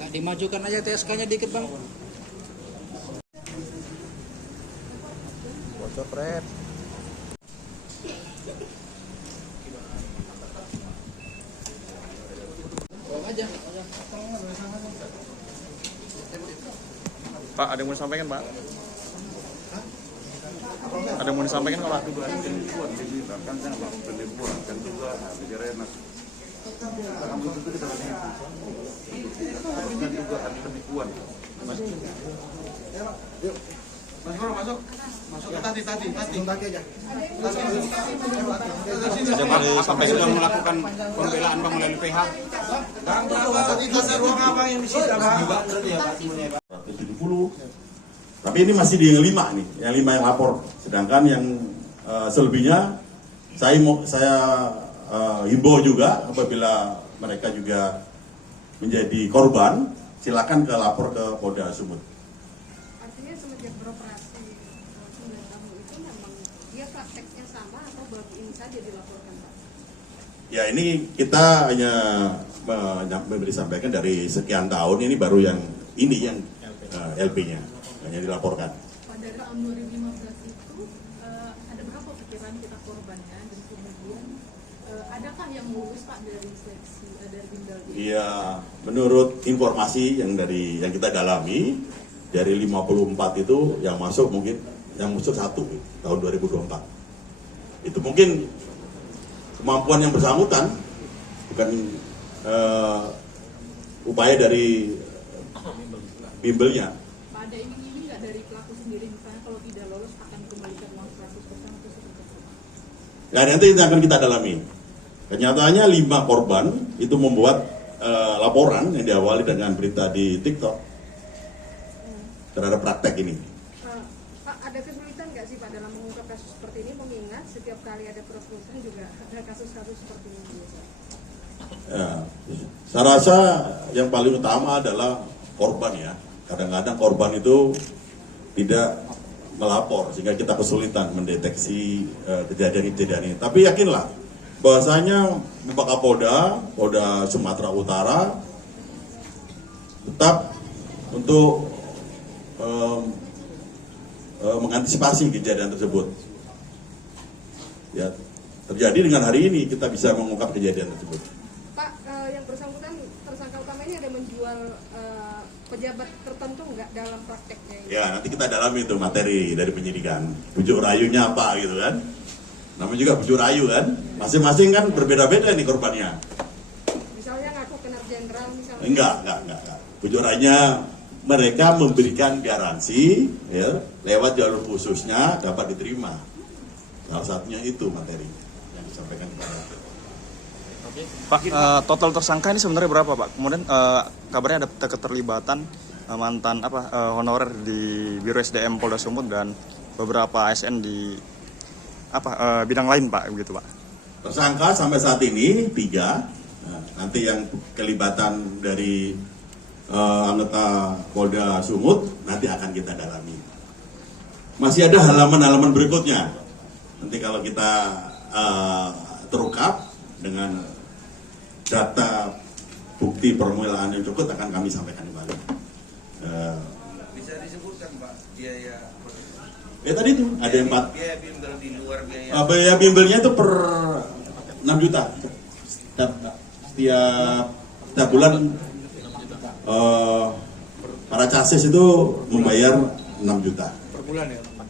Agak dimajukan aja TSK-nya dikit bang. Bocor pret. Pak, ada yang mau disampaikan, Pak? Ada yang mau disampaikan, Pak? Penipuan diberitakan sama penipuan kan juga negara enak. Kamu itu kita kan juga ada penipuan. Yuk. Masuk ke tadi aja. Ada Pak, sampai sudah melakukan pembelaan Bang melalui PH. Ruang apa yang disita Bang? 170. Tapi ini masih di yang 5 nih, yang 5 yang lapor. Sedangkan yang selebihnya saya himbau juga apabila mereka juga menjadi korban, silakan ke lapor ke Polda Sumut. Artinya semenjak beroperasi 9 tahun itu memang dia prakteknya sama atau baru ini saja dilaporkan Pak? Ya ini kita hanya memberi sampaikan dari sekian tahun, ini baru yang ini yang LP-nya hanya dilaporkan. Pada tahun 2015 itu ada berapa pikiran kita korbannya dan kemudian adakah yang lulus Pak dari seleksi dari bimbel? Iya, menurut informasi yang kita dalami dari 54 itu yang masuk mungkin yang masuk 1 tahun 2024. Itu mungkin kemampuan yang bersangkutan, bukan upaya dari bimbelnya. Pak, ada iming-iming nggak dari pelaku sendiri misalnya kalau tidak lolos akan kembalikan uang 100% atau seperti apa? Nah nanti itu akan kita dalami. Kenyataannya 5 korban itu membuat laporan yang diawali dengan berita di TikTok terhadap praktek ini. Pak, ada kesulitan nggak sih Pak dalam mengungkap kasus seperti ini mengingat setiap kali ada perekrutan juga ada kasus-kasus seperti ini biasa? Ya, saya rasa yang paling utama adalah korban ya. Kadang-kadang korban itu tidak melapor sehingga kita kesulitan mendeteksi kejadian-kejadian ini. Tapi yakinlah bahwasanya Bapak Kapolda Sumatera Utara tetap untuk mengantisipasi kejadian tersebut. Ya, terjadi dengan hari ini kita bisa mengungkap kejadian tersebut. Pak, yang bersangkutan tersangka utama ini ada menjual pejabat tertentu nggak dalam prakteknya ini? Ya, nanti kita dalami itu materi dari penyidikan. Bujuk rayunya apa gitu kan. Namanya juga bujuk rayu kan. Masing-masing kan berbeda-beda nih korbannya. Misalnya ngaku kenar jenderal misalnya? Enggak. Bujuk rayunya mereka memberikan garansi ya, lewat jalur khususnya dapat diterima. Salah satunya itu materi yang disampaikan kepada. Pak, total tersangka ini sebenarnya berapa, Pak? Kemudian kabarnya ada keterlibatan mantan honorer di Biro SDM Polda Sumut dan beberapa ASN di bidang lain, Pak, begitu, Pak. Tersangka sampai saat ini 3. Nah, nanti yang kelibatan dari anggota Polda Sumut nanti akan kita dalami. Masih ada halaman-halaman berikutnya. Nanti kalau kita terungkap dengan data bukti permulaan yang cukup akan kami sampaikan kembali. Bisa disebutkan Pak biaya Tadi itu ada 4. biaya bimbel di luar biaya. Biaya bimbelnya itu per 6 juta setiap bulan. Para casis itu membayar 6 juta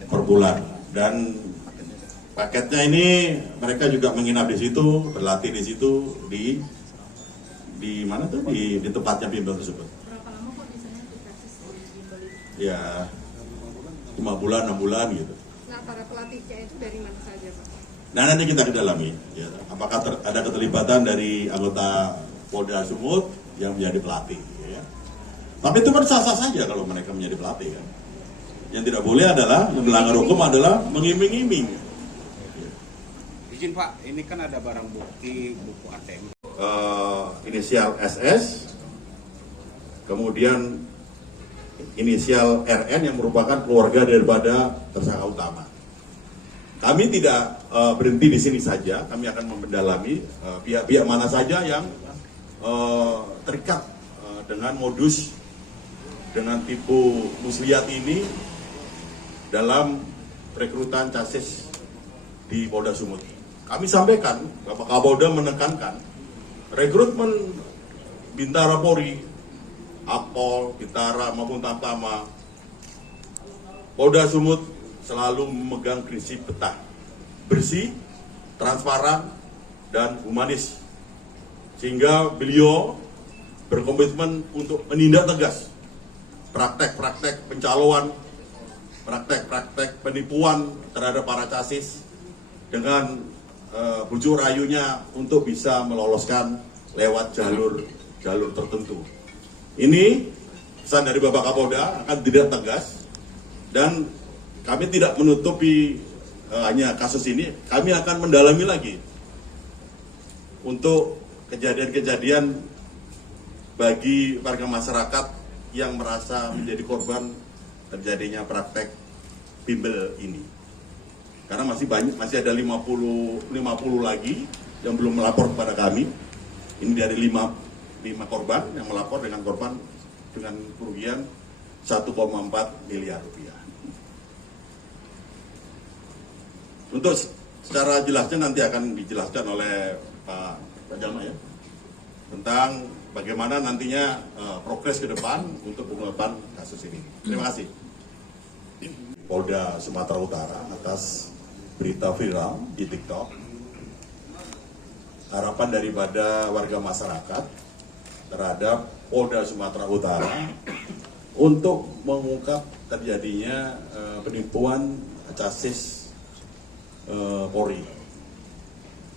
per bulan dan paketnya ini mereka juga menginap di situ, berlatih di situ di mana tuh di tempatnya bimbel tersebut. Berapa lama kok biasanya dikasih bimbel itu? Ya 5 bulan, 6 bulan gitu. Nah, para pelatihnya itu dari mana saja Pak? Nah nanti kita dalami ya, apakah ada keterlibatan dari anggota Polda Sumut yang menjadi pelatih ya. Tapi itu kan sah-sah saja kalau mereka menjadi pelatih kan. Yang tidak boleh adalah melanggar hukum adalah mengiming-iming. Izin Pak, ini kan ada barang bukti buku ATM. Inisial SS, kemudian inisial RN yang merupakan keluarga daripada tersangka utama. kami tidak berhenti di sini saja, kami akan mendalami pihak-pihak mana saja yang terikat dengan modus, dengan tipu muslihat ini dalam rekrutan CASIS di Polda Sumut. Kami sampaikan, Bapak Kapolda menekankan rekrutmen Bintara Polri, Apol, Bintara maupun Tamtama, Polda Sumut selalu memegang prinsip betah, bersih, transparan, dan humanis. Sehingga beliau berkomitmen untuk menindak tegas praktek-praktek pencalonan, praktek-praktek penipuan terhadap para CASIS dengan bujuk rayunya untuk bisa meloloskan lewat jalur tertentu. Ini pesan dari Bapak Kapolda akan tidak tegas, dan kami tidak menutupi hanya kasus ini, kami akan mendalami lagi untuk kejadian-kejadian bagi warga masyarakat yang merasa menjadi korban terjadinya praktek bimbel ini. Karena masih ada 50 lagi yang belum melapor kepada kami. Ini dari 5 korban yang melapor dengan korban dengan kerugian 1,4 miliar rupiah. Untuk secara jelasnya nanti akan dijelaskan oleh Pak Jalma ya, tentang bagaimana nantinya progres ke depan untuk pengungkapan kasus ini. Terima kasih. Polda Sumatera Utara atas berita viral di TikTok. Harapan daripada warga masyarakat terhadap Polda Sumatera Utara untuk mengungkap terjadinya penipuan CASIS Polri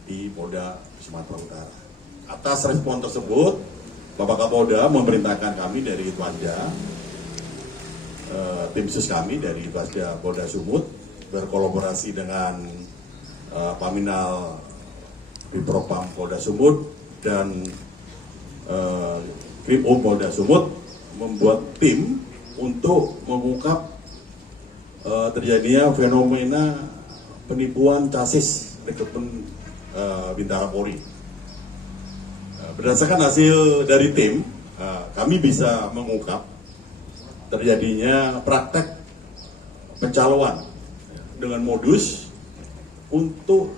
di Polda Sumatera Utara. Atas respon tersebut, Bapak Kapolda memerintahkan kami dari Itwanja, tim sus kami dari Itwanja Polda Sumut berkolaborasi dengan Paminal Bipropam Polda Sumut dan Krimum Polda Sumut membuat tim untuk mengungkap terjadinya fenomena penipuan CASIS rekrutmen Bintara Polri. Berdasarkan hasil dari tim, kami bisa mengungkap terjadinya praktek pencalonan dengan modus untuk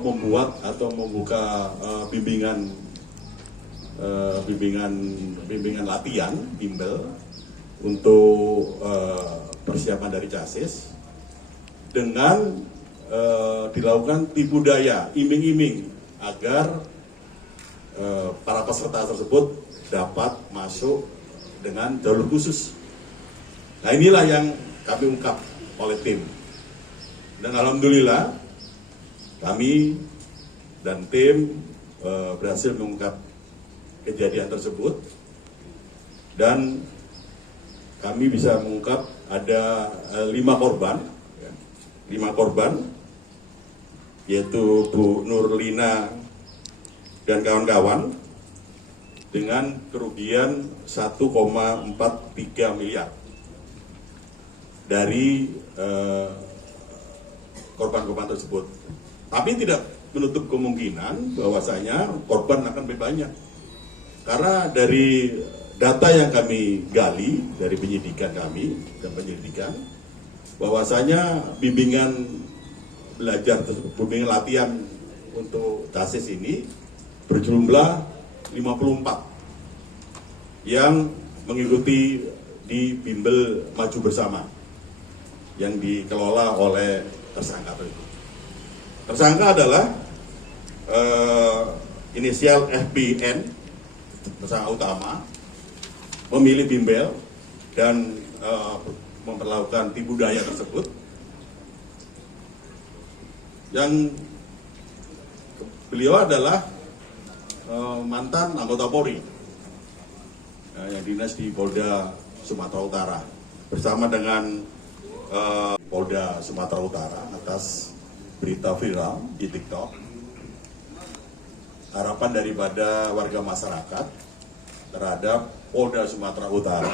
membuat atau membuka bimbingan latihan bimbel untuk persiapan dari CASIS dengan dilakukan tipu daya, iming-iming agar para peserta tersebut dapat masuk dengan jalur khusus. Nah, inilah yang kami ungkap oleh tim. Dan alhamdulillah kami dan tim berhasil mengungkap kejadian tersebut, dan kami bisa mengungkap ada 5 korban, 5 korban, yaitu Bu Nurlina dan kawan-kawan dengan kerugian 1,43 miliar dari korban-korban tersebut. Tapi tidak menutup kemungkinan bahwasanya korban akan lebih banyak. Karena dari data yang kami gali dari penyidikan kami dan penyelidikan, bahwasanya bimbingan belajar tersebut, bimbingan latihan untuk CASIS ini berjumlah 54 yang mengikuti di bimbel maju bersama yang dikelola oleh tersangka itu. Tersangka adalah inisial FBN, tersangka utama, pemilik bimbel dan memperlakukan tipu daya tersebut, yang beliau adalah mantan anggota Polri yang dinas di Polda Sumatera Utara bersama dengan Polda Sumatera Utara atas berita viral di TikTok. Harapan daripada warga masyarakat terhadap Polda Sumatera Utara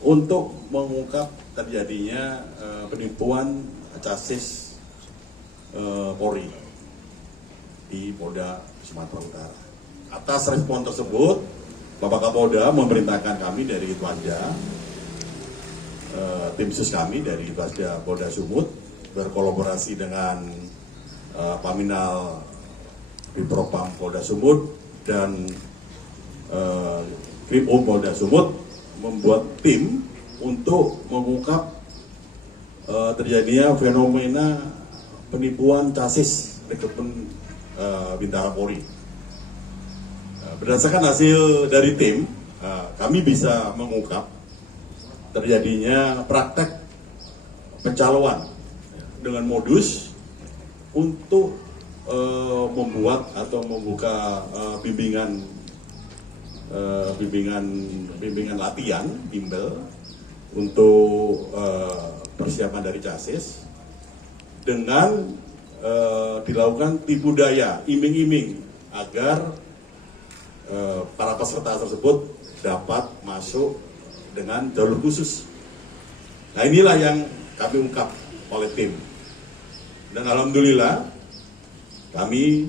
untuk mengungkap terjadinya penipuan CASIS Polri di Polda Sumatera Utara. Atas respon tersebut, Bapak Kapolda memerintahkan kami dari Itwasda, tim sus kami dari Itwasda Polda Sumut berkolaborasi dengan Paminal Bipropam Polda Sumut dan Krimum Polda Sumut membuat tim untuk mengungkap terjadinya fenomena penipuan CASIS rekrutmen Bintara Polri. Berdasarkan hasil dari tim, kami bisa mengungkap terjadinya praktek pencalonan dengan modus untuk membuat atau membuka bimbingan latihan, bimbel untuk persiapan dari CASIS dengan dilakukan tipu daya, iming-iming agar para peserta tersebut dapat masuk dengan jalur khusus. Nah, inilah yang kami ungkap oleh tim. Dan alhamdulillah kami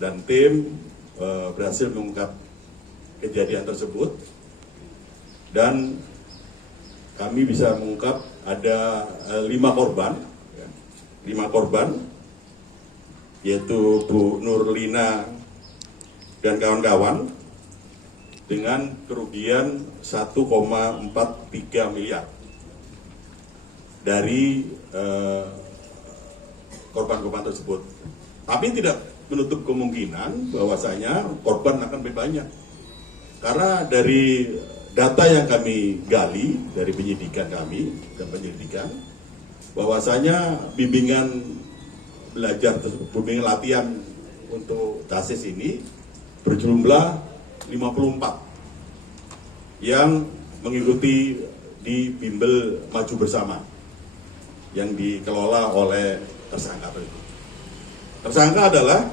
dan tim berhasil mengungkap kejadian tersebut dan kami bisa mengungkap ada 5 korban, 5 korban, yaitu Bu Nurlina dan kawan-kawan dengan kerugian 1,43 miliar dari korban-korban tersebut. Tapi tidak menutup kemungkinan bahwasanya korban akan lebih banyak. Karena dari data yang kami gali dari penyidikan kami dan penyelidikan, bahwasanya bimbingan belajar tersebut, bimbingan latihan untuk CASIS ini berjumlah 54 yang mengikuti di bimbel maju bersama yang dikelola oleh tersangka itu. Tersangka adalah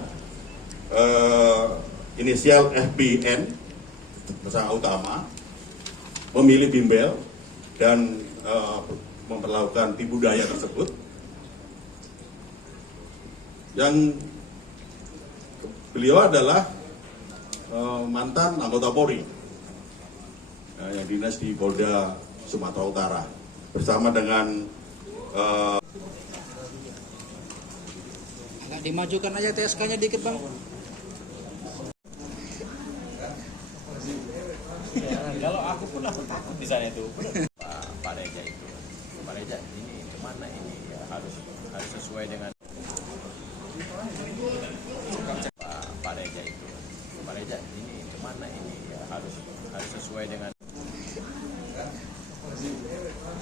inisial FPN, tersangka utama, memilih bimbel dan memperlakukan tipu daya tersebut. Yang beliau adalah mantan anggota Polri yang dinas di Polda Sumatera Utara bersama dengan Agak dimajukan aja TSK-nya dikit bang. Kalau aku pun aku takut di sana itu. Pak Reja itu, Pak Reja ini kemana ini? Ya, harus sesuai dengan Pak Reja itu, Pak Reja ini kemana ini? Ya, harus sesuai dengan.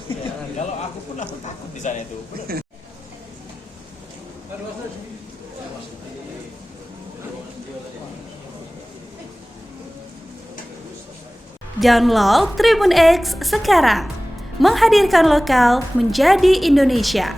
Ya, kalau aku pun aku takut di sana itu. Download Tribun X sekarang, menghadirkan lokal menjadi Indonesia.